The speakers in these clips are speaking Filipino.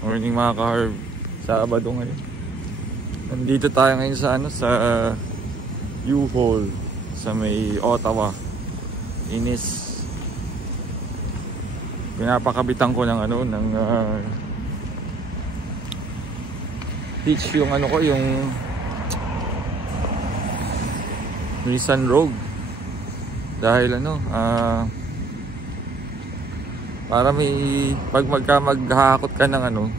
Morning mga ka-Harv. Sabado ngayon. Nandito tayo ngayon sa sa U-Haul sa may Ottawa. Inis. Pinapakabitan ko ng ng hitch yung yung Nissan Rogue. Dahil para may pag maghahakot ka ng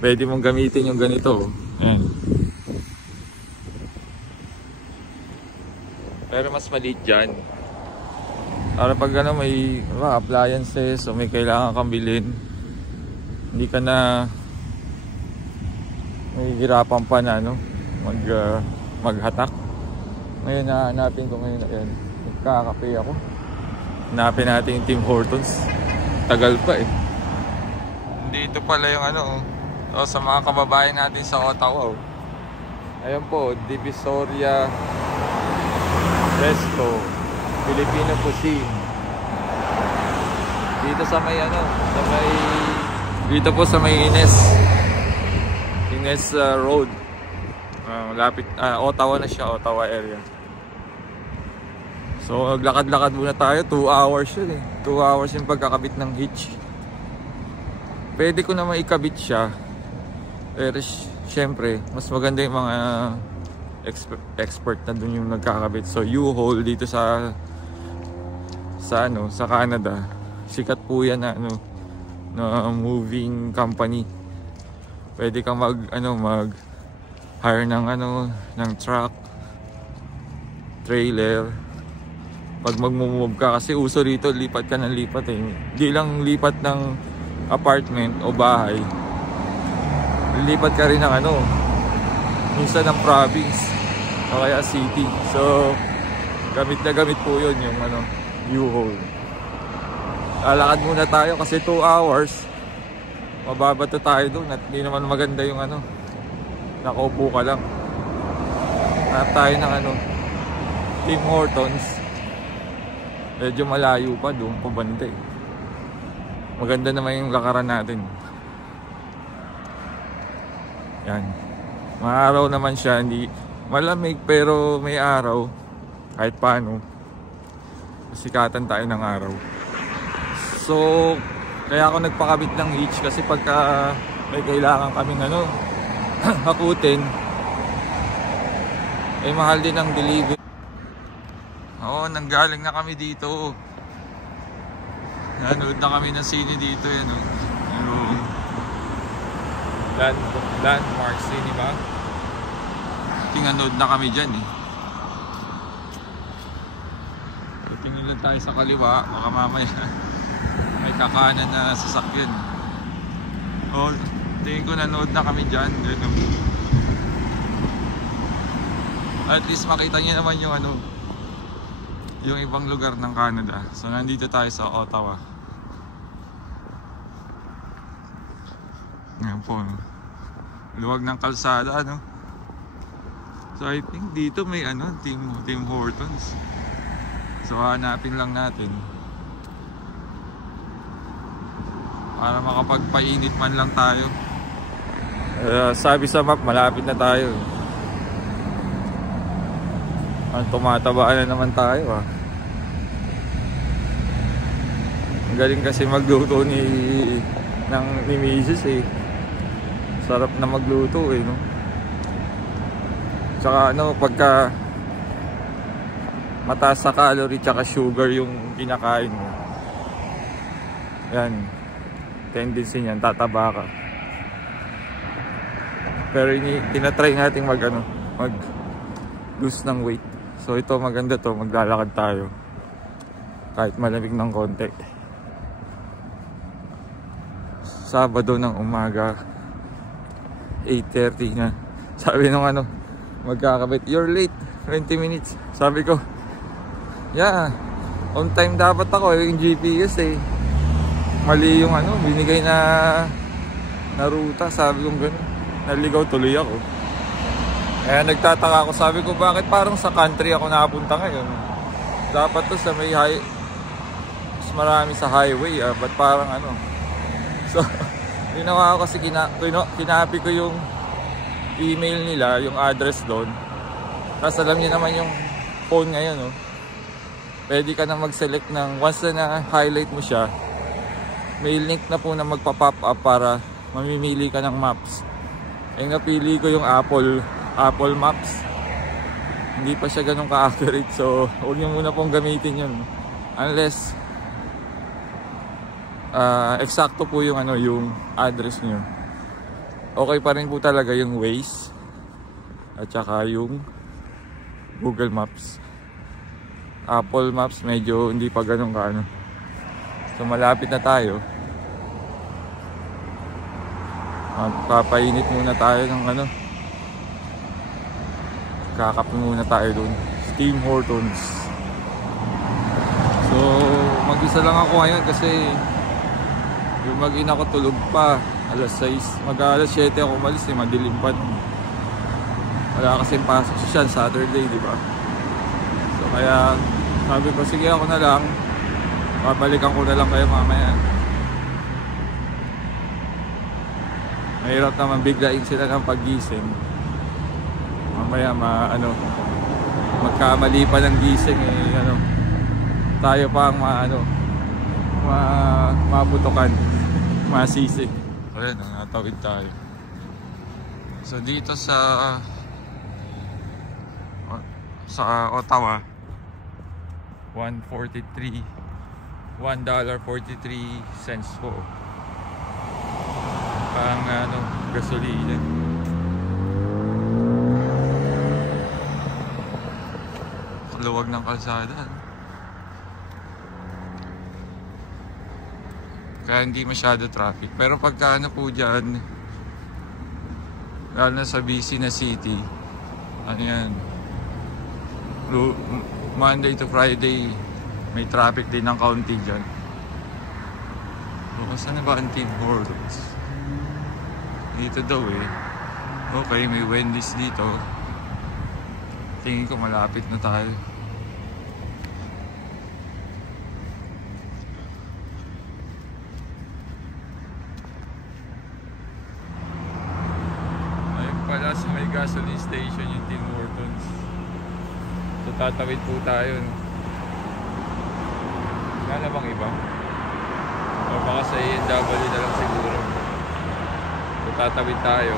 pwede mong gamitin yung ganito. Ayan. Pero mas maliit dyan. Para pag may appliances o may kailangan kang bilhin, hindi ka na mahihirapan pa na maghatak. Ngayon nahanapin ko ngayon. Ayan. Nagkakape ako. Hanapin natin yung Tim Hortons. Tagal pa eh. Dito pala yung sa mga kababayan natin sa Ottawa. Ayan po, Divisoria Resto, Filipino Cuisine. Dito sa may dito po sa may Ines Road. Lapit Ottawa na siya, Ottawa area. So maglakad-lakad muna tayo, 2 hours yun eh. 2 hours yung pagkakabit ng hitch. Pwede ko na maikabit siya. Pero syempre, mas maganda yung mga expert na dun yung nagkakabit. So U-Haul dito sa Canada. Sikat po yan na moving company. Pwede kang mag-hire ng truck, trailer. Pag mag-move ka, kasi uso rito, lipat ka ng lipat eh. Hindi lang lipat ng apartment o bahay. Lipat ka rin ng minsan ng province o kaya city. So, gamit na gamit po yun yung U-Haul. Lalakad muna tayo kasi 2 hours. Mababato tayo doon at hindi naman maganda yung nakaupo ka lang. Hanap tayo ng Tim Hortons. Medyo malayo pa doon po banda eh. Maganda naman yung lakaran natin. Yan. Maaraw naman siya, hindi malamig pero may araw. Kahit paano. Sikatan tayo ng araw. So, kaya ako nagpakabit ng hitch kasi pagka may kailangan kaming hakutin, ay mahal din ang delivery. Oo, nanggaling na kami dito. Nanood na kami ng sine dito yan yung Landmark Cinema. Tinganood na kami dyan eh. Tingin lang tayo sa kaliwa, baka mamaya may kakanan na sasakyan. Oo, tingin ko nanood na kami dyan. At least makita niyo naman yung ibang lugar ng Canada. So nandito tayo sa Ottawa. Ngayon po, luwag ng kalsada, So I think dito may Tim Hortons. So hanapin lang natin para makapagpainit man lang tayo. Sabi sa map, malapit na tayo. Tumatabaan na naman tayo Ang galing kasi magluto ni Mrs. eh. Sarap na magluto eh, Tsaka pagka mataas sa calorie tsaka sugar yung kinakain mo, yan, tendency niyan, tataba ka. Pero tinatry natin mag lose ng weight. So ito maganda to, maglalakad tayo kahit malamig ng konti. Sabado ng umaga, 8:30 na. Sabi nung magkakabit, you're late 20 minutes. Sabi ko, yeah, on time dapat ako. Yung GPS eh, mali yung binigay na ruta. Sabi kong gano'n, naligaw tuloy ako. Kaya nagtataka ako, sabi ko bakit parang sa country ako napunta ngayon. Dapat to sa may mas marami sa highway, ba't parang So Ginawa ko kasi kinapi ko yung email nila, yung address doon. Tapos alam niyo naman yung phone ngayon, no? Pwede ka na mag-select ng, once na na-highlight mo siya, may link na po na magpa-pop up para mamimili ka ng maps. Eh napili ko yung Apple Maps. Hindi pa siya ganun ka-accurate, so huwag niyo muna pong gamitin yun. Unless eksakto po yung yung address niyo. Okay pa rin po talaga yung Waze at saka yung Google Maps. Apple Maps medyo hindi pa ganun ka So malapit na tayo. Magpapainit muna tayo ng kakape muna tayo dun. Tim Hortons. So mag-isa lang ako ngayon kasi yung mag-ina ko tulog pa. Alas 6, mag-alas 7 ako umalis madilim pa. Wala kasing pasok siya Saturday, di ba? So kaya sabi ko, sige ako na lang. Babalikan ko na lang kayo mamaya. Mahirap naman biglain sila ng paggising. Mamaya magkamali pa ng gising tayo pa ang mabutukan, masisig. Ayan, natawid tayo. So dito sa Ottawa, $1.43 po ang gasolina. Luwag ng kalsada, kaya hindi masyado traffic. Pero pagka po dyan, lalo na sa busy na city, yan, Monday to Friday may traffic din ng kaunti dyan. So, saan na ba ang Tim Hortons? Dito daw Okay, may Wendy's dito. Tingin ko malapit na tayo. Ayun pala sa may gasoline station yung Tim Hortons. So tatawid po tayo. Wala bang iba? O baka sa A&W na lang siguro. So tatawid tayo.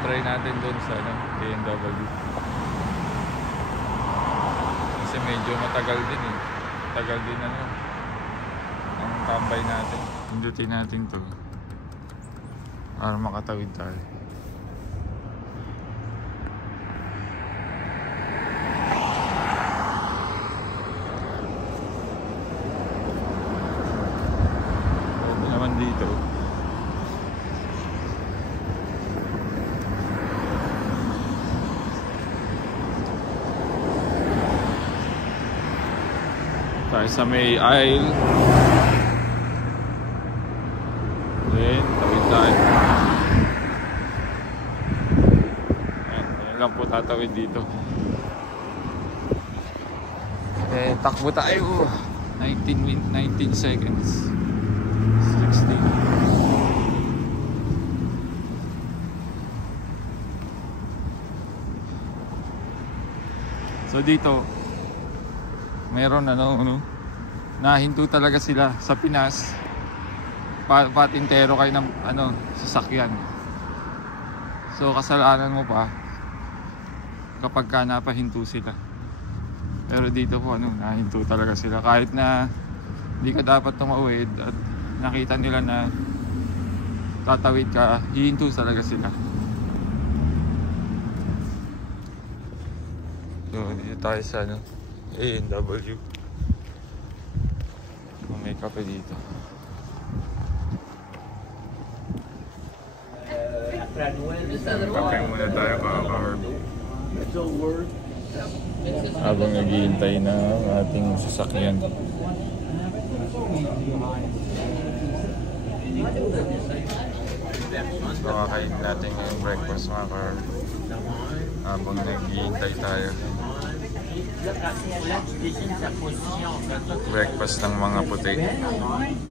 Try natin doon sa A&W. Kasi medyo matagal din Tagal din ang tambay natin. Pindutin natin to para makatawid tayo. Dito tayo sa may aisle, then tawid tayo. Ayan lang po tatawid dito. Takbo tayo. 19 seconds. 16. So dito mayroon nahinto talaga sila sa Pinas. Patintero kayo ng sasakyan. So kasalanan mo pa kapag ka napahinto sila. Pero dito po nahinto talaga sila kahit na hindi ka dapat tumawid at nakita nila na tatawid ka, hihinto talaga sila. So dito tayo sa A&W. May kape dito. Kape muna tayo habang naghihintay na ang ating sasakyan. So kakain natin yung breakfast mga car habang naghihintay tayo. Breakfast ng mga puti.